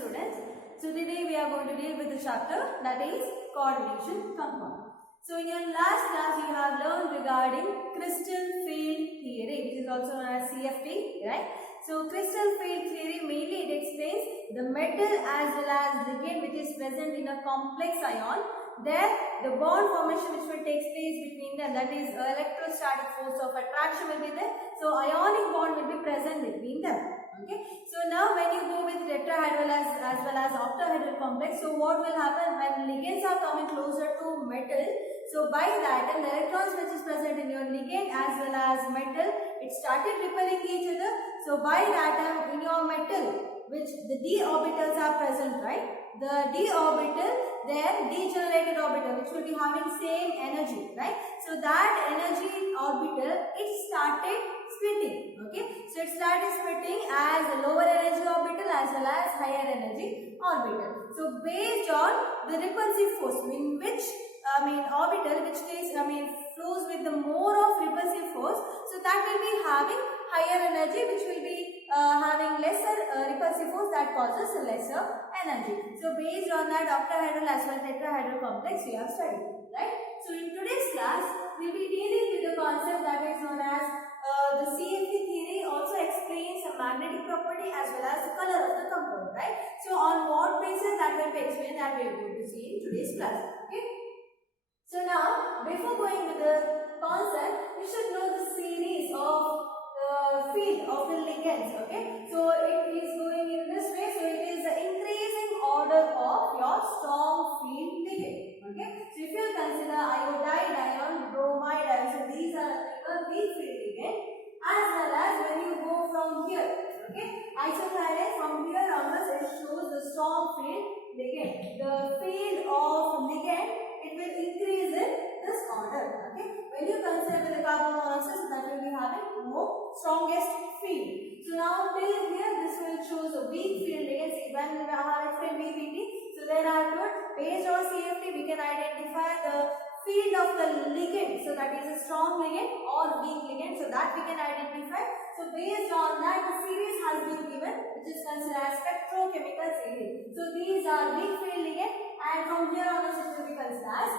students. So today we are going to deal with the chapter that is coordination compound. So in your last class you have learned regarding crystal field theory, which is also known as CFT, right? So crystal field theory mainly it explains the metal as well as ligand which is present in a complex ion. There the bond formation which will take place between them, that is electrostatic force of attraction will be there. So ionic bond will be present between them. Okay. So now when you go with tetrahedral as well as octahedral complex, so what will happen when ligands are coming closer to metal? So by that and the electrons which is present in your ligand as well as metal, it started repelling each other. So by that time in your metal, which the d orbitals are present, right? The d orbital, then degenerated orbital, which will be having same energy, right? So that energy orbital, it started splitting. Okay, so it started splitting as a lower energy orbital as well as higher energy orbital. So based on the repulsive force in which orbital which is flows with the more of repulsive force, so that will be having higher energy, which will be having lesser repulsive force that causes lesser energy. So based on that octahedral as well tetrahedral complex we have studied, right? So in today's class we will be dealing with the concept that is known as the CFT theory. Also explains the magnetic property as well as the color of the compound, right? So on what basis that will be explained, that we are going to see in today's class. Okay. So now before going with the concept, we should know the series of field of the ligands. Okay, so it is going in this way. So it is the increasing order of your strong field ligand. Okay, so if you consider iodide, ion, bromide, ion, so these are the weak field ligand, as well as when you go from here, okay, isopyrene, from here onwards it shows the strong field ligand. The field of ligand, it will increase in this order. Okay, when you consider with the carbon monoxide, that will be having more strongest field. So now till here this will choose a weak field ligand. See, when we have explained VPT, so then I have told based on CFT we can identify the field of the ligand. So that is a strong ligand or weak ligand. So that we can identify. So based on that the series has been given, which is considered as spectrochemical series. So these are weak field ligand, and from here on it will be considered as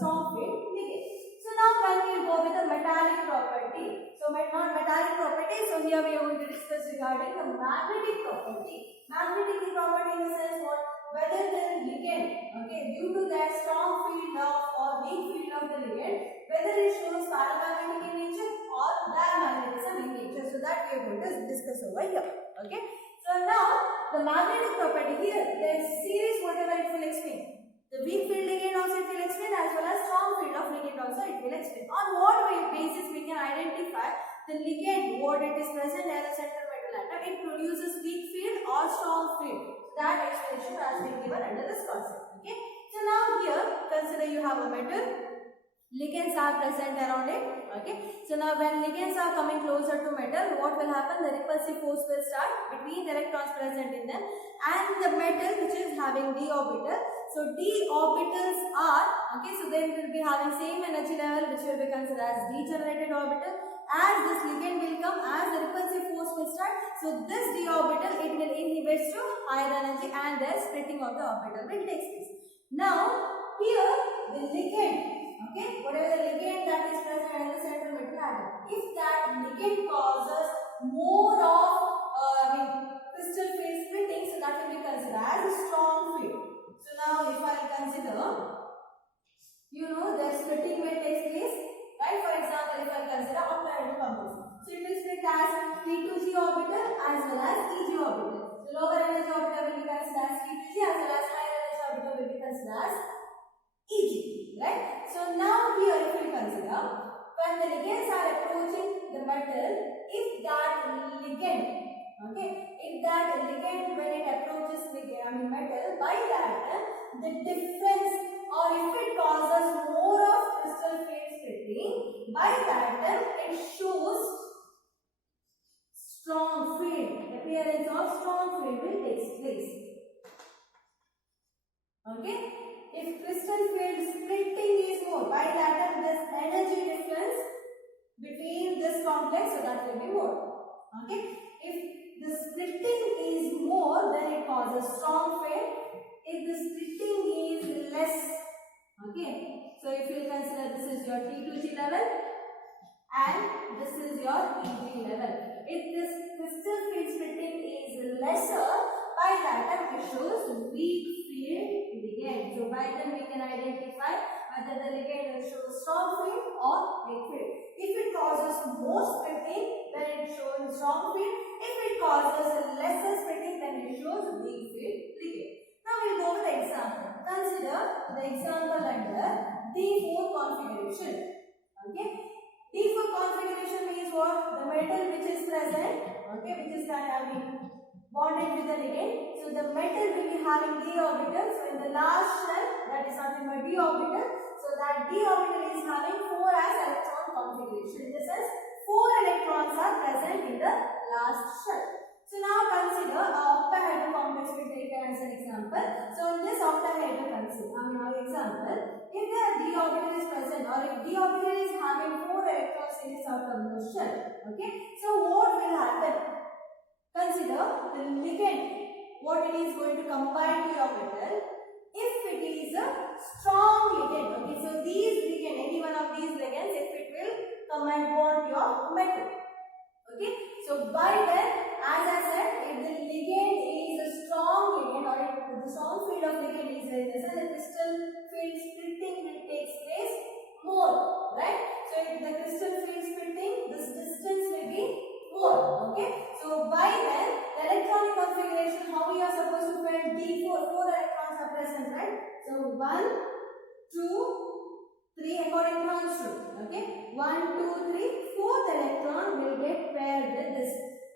strong field ligand. So now when we go with the metallic property, so not metallic property, so here we are going to discuss regarding the magnetic property. Magnetic property in the sense what? Whether the ligand, okay, due to that strong field of or weak field of the ligand, whether it shows paramagnetic in nature or diamagnetism in nature. So that we are going to discuss over here. Okay. So now the magnetic property here, there is series whatever it will explain. The weak field ligand also it will explain, as well as strong field of ligand also it will explain. On what basis we can identify the ligand, what it is present as a central metal atom, it produces weak field or strong field. That explanation has been given under this concept. Okay. So now here consider you have a metal, ligands are present around it. Okay. So now when ligands are coming closer to metal, what will happen? The repulsive force will start between the electrons present in them and the metal which is having d orbital. So d orbitals are, okay, so they will be having same energy level, which will be considered as degenerated orbital. As this ligand will come, as the repulsive force will start, so this d orbital it will inhibit to higher energy and the splitting of the orbital will take place. Now here the ligand, okay, whatever the ligand that is present in the central metal atom, if that ligand causes more of crystal field splitting, so that will be considered as a strong field. So now if I consider, the splitting will take place, right? For example, if I consider octahedral complex, so it will split as T2G orbital as well as EG orbital. So lower energy orbital will be considered as T2G as well as higher energy orbital will be considered as EG, right? So now here if we consider, when the ligands are approaching the metal, if that ligand, okay, if that ligand when it approaches metal, by that the difference, or if it causes more of crystal field splitting, by that it shows strong field, appearance of strong field will take place. Okay, if crystal field splitting is more, by that this energy difference between this complex, so that will be more. Okay, if the splitting is more, then it causes and this is your Eg level. If this crystal field splitting is lesser, by that time it shows weak field ligand. So by then we can identify whether the ligand will show strong field or weak field. If it causes more splitting, then it shows strong field. If it causes lesser splitting, then it shows weak field ligand. Now we'll go with the example. Consider the example under D4 configuration. Okay. D4 configuration means what? The metal which is present, okay, which is having bonded with the ligand. So the metal will be having d orbital. So in the last shell, that is nothing but d orbital. So that d orbital is having 4 as electron configuration. This is 4 electrons are present in the last shell. So now consider an octahedral complex we take as an example. So in this octahedral example, if the d orbital is present or if d orbital is having 4 electrons in its outermost shell, okay. So what will happen? Consider the ligand, what it is going to combine to your metal. If it is a strong ligand, okay, so these ligand, any one of these ligands, if it will come and bond your metal, okay. So by then, as I said, if the ligand is a strong ligand or if the strong field of ligand is like this, and the crystal field splitting will take place more, right? So if the crystal field splitting, this distance will be more, okay. So by then, the electronic configuration, how we are supposed to find D4, 4 electrons are present, right? So 1, 2, 3 according to Armstrong, okay. 1, 2, 3, 4th electron will get paired with this.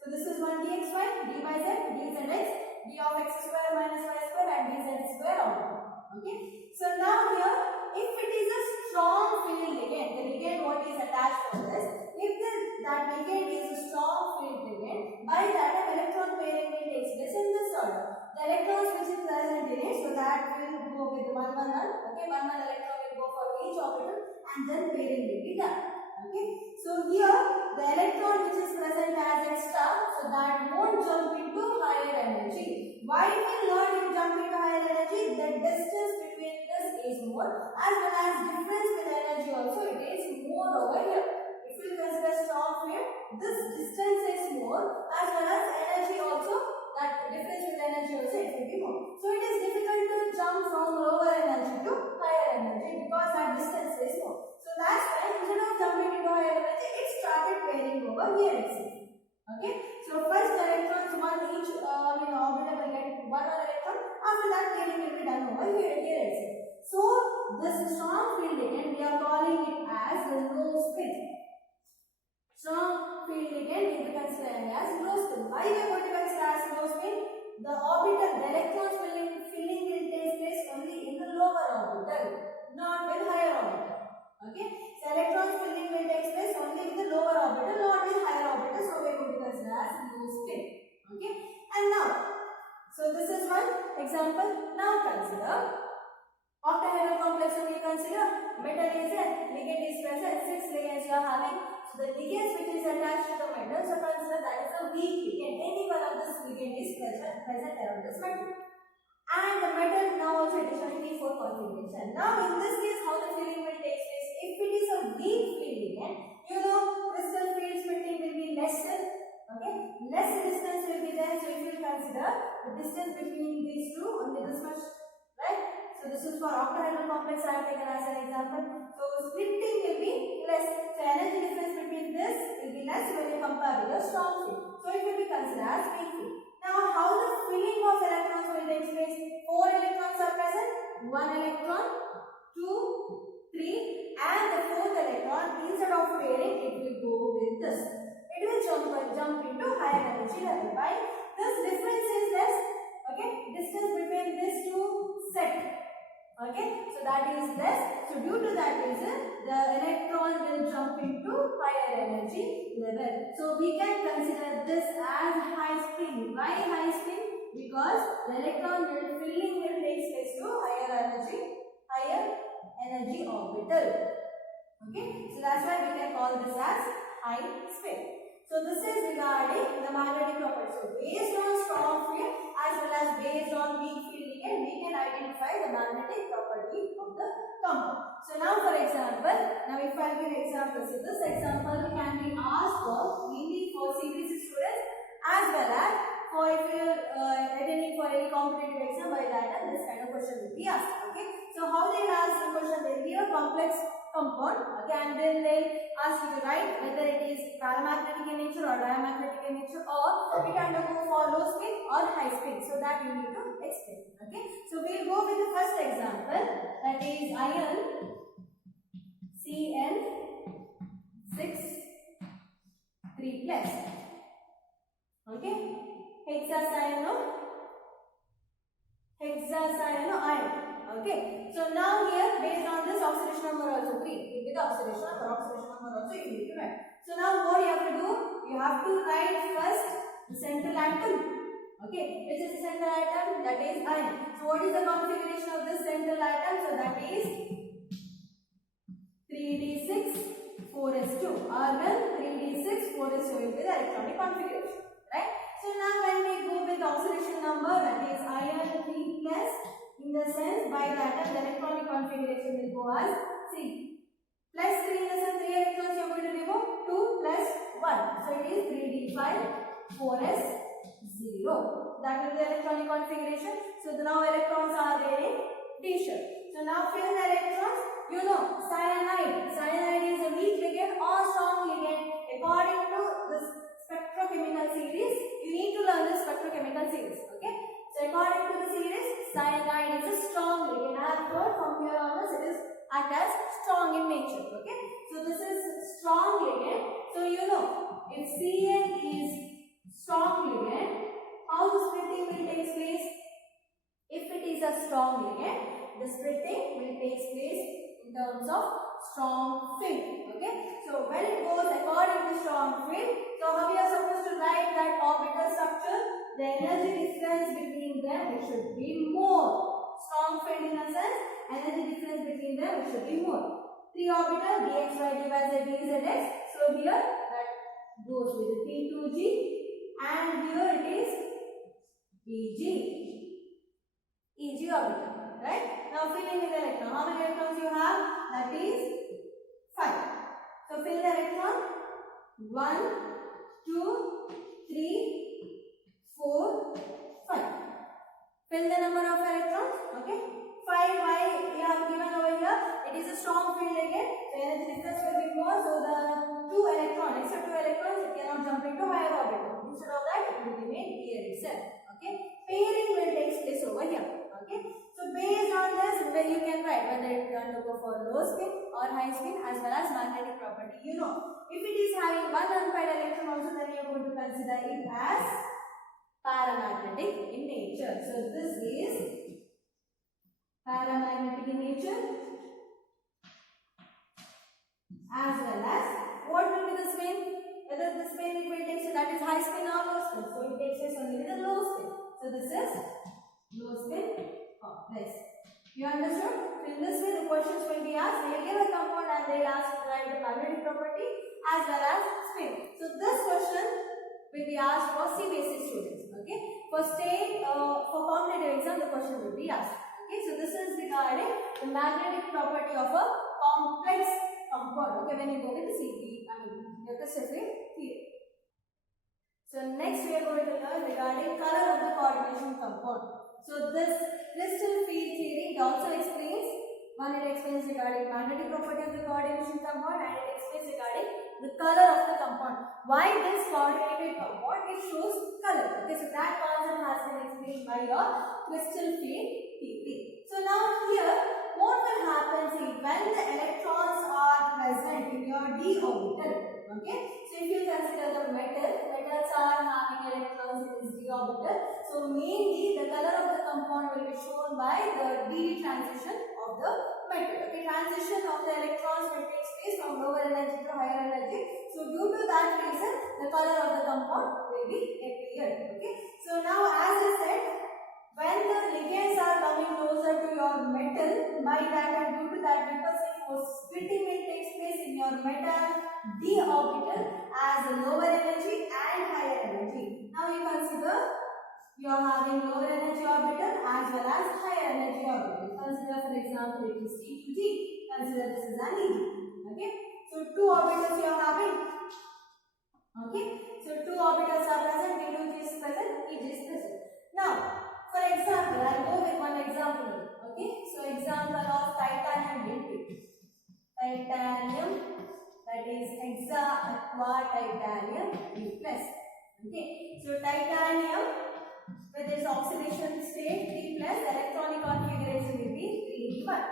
So this is 1 dxy, d by z, dzx, d of x square minus y square and dz square orbital, okay. So now here, if it is a strong field ligand, the ligand what is attached to this, if that ligand is a strong field ligand, by that time electron pairing will take place in this order. The electrons which is present in it, so that will go with 1, 1, 1, okay, 1, 1 electron will go for each orbital and then pairing will be done, okay. So here, the electron which is present as x star, so that won't jump into higher energy. Why it will not jump into higher energy? The distance between this is more, as well as difference with energy also it is more over here. If you consider strong field, this distance is more, as well as energy also, that difference with energy also it will be more. So it is difficult to jump from lower energy to higher energy because that distance is more. So that's why instead of jumping into higher energy, it started pairing over here itself. Okay. So first electrons, one each orbital will get 1 electron. After that, pairing will be done over here itself. So this strong field ligand, we are calling it as the low spin. Strong field ligand we will consider as low spin. Why we are going to consider as low spin? The orbital, the electrons filling will take place only in the lower orbital, not with higher orbital. Okay, so electrons filling will take place only in the lower orbital, not in higher orbital. So we are going to consider as low spin. Okay, and now, so this is one example. Now consider octahedral complex. So we consider metal is a ligand is present. 6 ligands you are having. So the ligands which is attached to the metal, so consider that is a weak ligand. Any one of this ligand is present around this metal. And the metal now also it is showing D4 configuration. Now in this case, how the filling will take place? If it is a weak field ligand, you know crystal field splitting will be lesser. Okay, less distance will be there. So if you consider the distance between these two, only this much, right? So this is for octahedral complex I have taken as an example. So splitting will be less. So energy difference between this will be less when you compare with a strong field. So it will be considered as weak field. Now how the filling of electrons will take place? 4 electrons are present. 1 electron, 2, 3, and the 4th electron, instead of pairing, it will go with this. It will jump into higher energy level. Why? This difference is less. Okay, distance between these two set. Okay, so that is less. So due to that reason, the electron will jump into higher energy level. So we can consider this as high spin. Why high spin? Because the electron filling will take place to higher energy orbital. Okay, so that's why we can call this as high spin. So this is regarding the magnetic properties. So based on strong field as well as based on weak field ligand, we can identify the magnetic property of the compound. So now for example, now if I give example, so this example can be asked for mainly for CBSE students as well as for if you are attending for any competitive exam, by that time this kind of question will be asked. Okay, so how they ask the question? They give a complex compound, okay, and then they ask you to write whether it is paramagnetic in nature or diamagnetic in nature, or it undergo for low spin or high spin. So that you need to explain. Okay, so we'll go with the first example, that is iron CN6 3 plus. Okay, hexacyano iron. Okay, so now here based on this oxidation number also 3, with the oxidation number also you need to write. So now what you have to do, you have to write first the central atom. Okay, which is the central atom? That is iron. So what is the configuration of this central atom? So that is 3d6 4s2, Argon 3d6 4s2 will be the electronic configuration, right? So now when we go with oxidation number, that is iron 3 plus, in the sense by the atom the electronic configuration will go as C. Plus 3 in the sense 3 electrons you are going to remove, 2 plus 1. So it is 3d5 4s0. That will be the electronic configuration. So now electrons are there in D shell. So now fill the electrons. You know, cyanide is a weak ligand or strong ligand according to this spectrochemical series. You need to learn the spectrochemical series. Okay, so according to the series, cyanide is a strong ligand. I have told from here onwards it is act as strong in nature. Okay, so this is strong ligand. So you know, if Cn is strong ligand, how the splitting will take place? If it is a strong ligand, the splitting will take place in terms of strong field. Okay, so when it goes according to strong field, so how we are supposed to write that orbital structure? The energy difference between them, it should be more. Strong field in a sense, energy difference between them, it should be more. 3 orbital dxy dy dzx. So here that goes with the p2g, and here it is Eg orbital, right? Now fill in with the electron. How many electrons you have? That is 5. So fill the electron. 1, 2, 3, 4, 5. Fill the number of electrons. Okay. 5 why we have given over here? It is a strong field again. The energy difference will be more. So the 2 electrons, extra 2 electrons, it cannot jump into higher orbital. Instead of that, it will remain here itself. Okay. Pairing will take place over here. Okay. So based on this, where you can write whether it undergo for low spin or high spin as well as magnetic property. You know, if it is having one unpaired electron also, then you are going to consider it as paramagnetic in nature. So this is paramagnetic in nature, as well as what will be the spin? Whether the spin it will take, so that is high spin or low spin. So it takes place only with the low spin. So this is low spin complex. You understood? So in this way the questions will be asked. They will give a compound and they will ask to write the magnetic property as well as spin. So this question will be asked for CBSE students. Okay. For state, for competitive exam, the question will be asked. Okay. So this is regarding the magnetic property of a complex compound. Okay. When you go with the the separate theory. So next we are going to learn regarding color of the coordination compound. So this crystal field theory, it also explains, one it explains regarding magnetic property of the coordination compound, and it explains regarding the color of the compound. Why this coordinated compound? It shows color. Okay, so that concept has been explained by your crystal field theory. So now here, what will happen? See, when the electrons are present in your d orbital. Okay, so if you consider the metals are having electrons in this d orbital. So mainly the color of the compound will be shown by the d transition of the metal. Okay, transition of the electrons will take place from lower energy to higher energy. So due to that reason, the color of the compound will be appeared. Okay, so now as I said, when the ligands are coming closer to your metal, by that and due to that repulsive force, splitting will take place in your metal d orbital as a lower energy and higher energy. Now you consider you are having lower energy orbital as well as higher energy orbital. Consider for example it is T to G. Consider this is an EG. Okay. So two orbitals you are having. Okay. So two orbitals are present. D to G is present. EG is present. Now, for example, I'll go with one example. Okay. So example of titanium linkage. Titanium, that is hexa aqua titanium D plus. Okay. So titanium with its oxidation state D plus, the electronic configuration will be 3d1.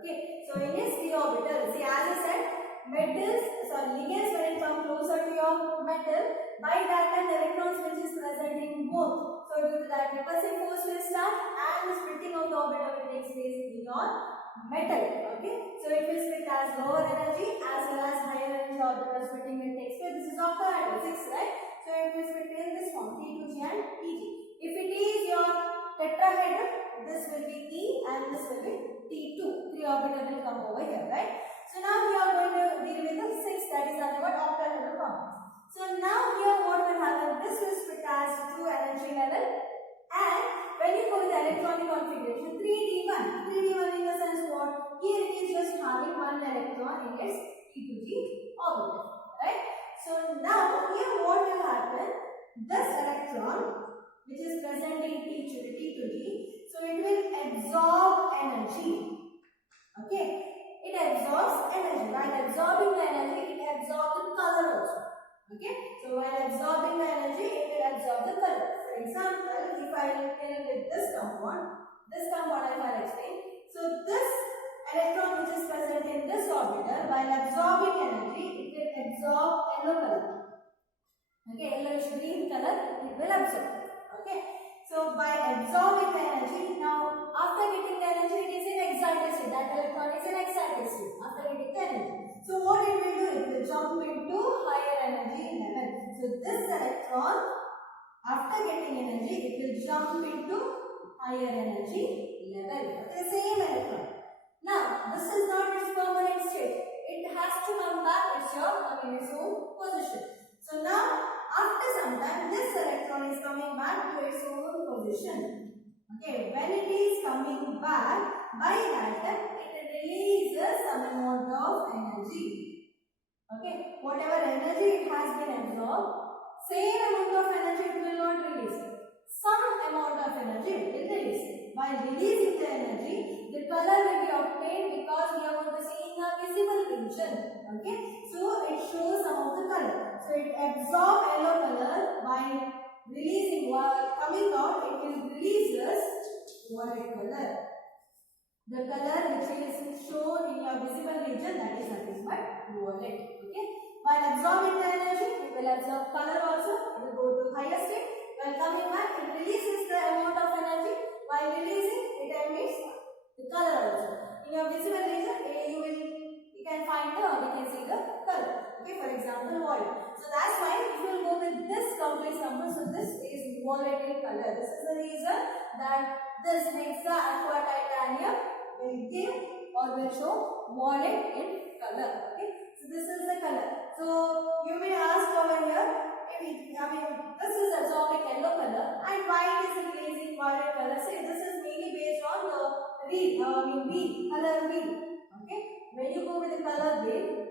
Okay. So in this d orbital, see as I said, metals, ligands when it comes closer to your metal, by that time the electrons which is present in both. So due to that repulsive force will start and the splitting of the orbital will take place in your metal. Okay. So it will split as lower energy as well as higher energy orbital splitting will take place. This is octahedral 6, right? So it will split in this form T2G and EG. If it is your tetrahedral, this will be E and this will be T2. 3 orbital will come over here, right? So now we are going to deal with the 6, that is nothing but octahedral complex. So now here what will happen? This will split as 2 energy level, and when you go with the electronic configuration 3d1. 3d1 in the sense what? Here it is just having one electron in its T2G orbital, right? So now here what will happen? This electron which is present in T2G, so it will absorb energy. Okay, it absorbs energy. While absorbing the energy, it absorbs the color also. Okay, so while absorbing the energy, it will absorb the color. For example, if I deal with this compound if I explain. So this electron which is present in this orbital, while absorbing energy, it will absorb yellow color. Okay, yellowish green color, it will absorb. Okay, so by absorbing the energy, now after getting the energy, it is in excited state. That electron is in excited state after getting the energy. So what it will do? It will jump into higher energy level. So this electron, after getting energy, it will jump into higher energy level. Okay, same electron. Now this is not its permanent state. It has to come back its own position. So now after some time, this electron is coming back to its own position. Okay, when it is coming back, by that time it releases some amount of energy. Okay, whatever energy it has been absorbed, same amount of energy it will not release. Some amount of energy it will release. By releasing the energy, the color will be obtained because we are going to see in the visible region. Okay, so it shows some of the color. So it absorbs yellow color. By releasing, while coming out, it will release violet color. The color which is shown in your visible region, that is nothing but violet. Okay. While absorbing the energy, it will absorb color also. It will go to higher state. While coming back, it releases the amount of energy. While releasing, it emits the color also. In your visible region, you can find we can see the color. Okay, for example, violet. So that's why if you will go with this complex number, so this is violet in color. This is the reason that this hexa aqua titanium will give or will show violet in color. Okay, so this is the color. So you may ask over here, this is absorbing yellow color and why it is releasing violet color. See, this is mainly based on the color wheel. Okay, when you go with the color wheel,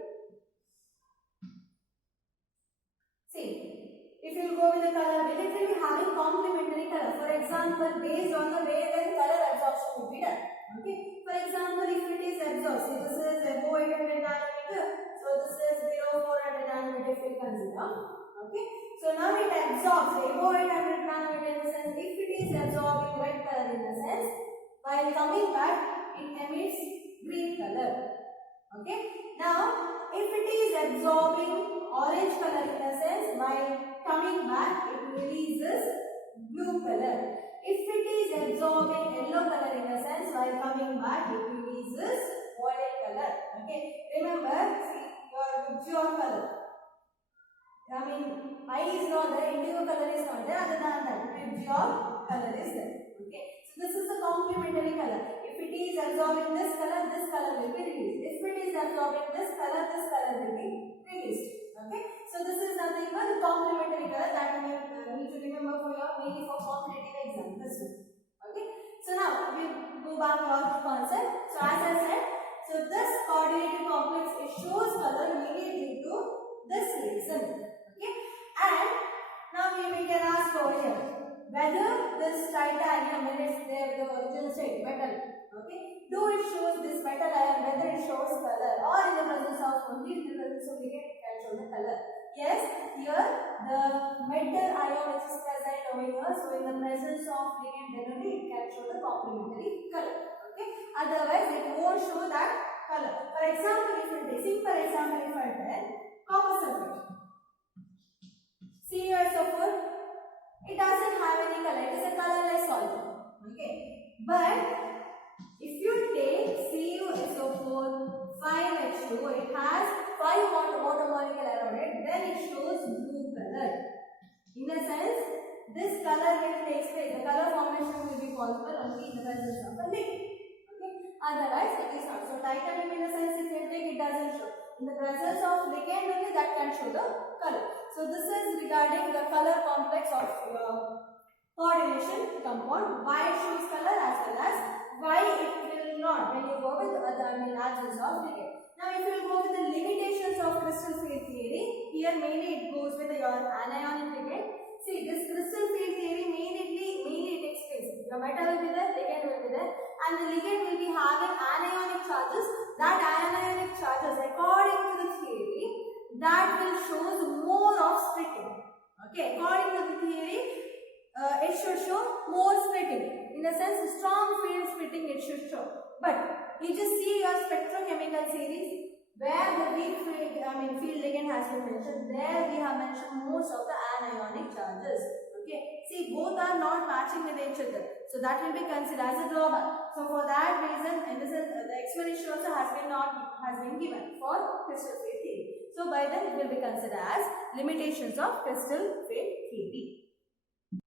see, if you go with the color wheel, it will be having complementary color. For example, based on the way the color absorption will be done. Okay, for example, if it is absorbed, see, this is above 800 nanometer, so this is below 400 nanometer if we consider. Okay, so now it absorbs above 800 nanometer in the sense, if it is absorbing red color in the sense, while coming back, it emits green color. Okay, now if it is absorbing orange color in the sense, while coming back, it releases blue color. If it is absorbing yellow color in the sense, while coming back, it releases violet color. Okay, remember, see, your color. I is not there, indigo color is not there, other than that, your color is there. Okay, so this is the complementary color. If it is absorbing this color will be released. If it is absorbing this color will be released. Okay, so this is nothing but the complementary color that you need to remember for your mainly for competitive exam. This one. Okay, so now we go go back to our concept. So as I said, so this coordinating complex, it shows color mainly due to this reason. Okay, and now we can ask over here whether this titanium, when it's there with the original state metal, okay, do it shows this metal ion, whether it shows color, or in the presence of only in the presence of ligand it can show the color. Yes, here the metal ion which is present over here, so in the presence of ligand then only it can show the complementary color. Okay, otherwise it won't show that color. For example, if you take, simple example, if I take copper sulfate, CuSO4, it doesn't have any color, it is a colorless solid. Okay, but if you take CuSO4 5H2, it has 5 water molecule around it, then it shows blue color. In a sense, this color will take place, the color formation will be possible only in the presence of the liquid. Okay, otherwise it is not. So titanium, in a sense, if you take, it doesn't show. In the presence of ligand only that can show the color. So this is regarding the color complex of coordination compound, why it shows color as well as why it will not when you go with the absence of ligand. Now if you go with the limitations of crystal field theory, here mainly it goes with your anionic ligand. See, this crystal field theory mainly it explains your metal will be there, ligand will be there, and the ligand will be having anionic charges. That anionic charges, according to the theory, that will show more of splitting. Okay, according to the theory, it should show more splitting. In a sense, strong field splitting it should show. But you just see your spectrochemical series where the weak field ligand has been mentioned. There we have mentioned most of the anionic charges. Okay, see, both are not matching with each other, so that will be considered as a drawback. So for that reason, and this is the explanation also has been given for crystal field theory. So by then it will be considered as limitations of crystal field theory.